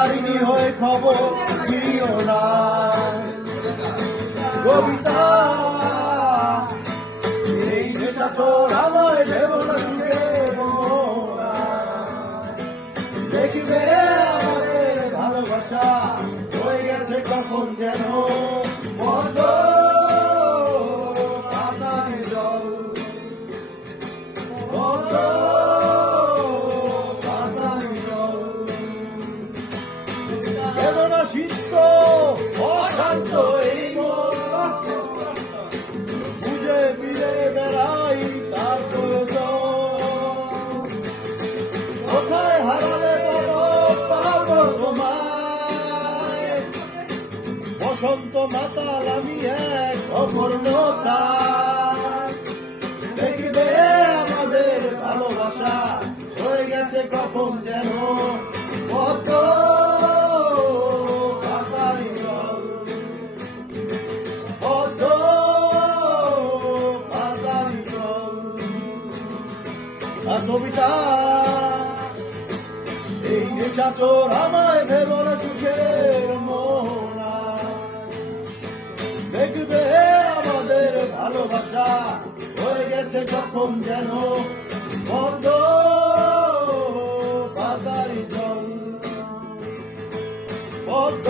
তারিণী হয়ে খবর দিও না কবিতা এই নেশা তোর আমায় দেব না সুখে দেখবে আমাদের ভালোবাসা হয়ে গেছে কখন যেন বন্ধ পাতায় জল বন্ধ পাতায় জল বেদনা সিদ্ধ অশান্ত এই মন বুঝে ফিরে বেড়াই তার প্রয়োজন কোথায় হারালে তোমায় বসন্ত মাতাল আমি এক অপূর্ণতা দেখবে আমাদের ভালোবাসা হয়ে গেছে কখন যেন কত পাতারি জল কত পাতারি জল আর কবিতা এই নেশা চোর আমায় ভেব না সুখের মোহনা দেখবে আমাদের ভালোবাসা হয়ে গেছে কখন যেন বন্ধ পাতারি জল বন্ধ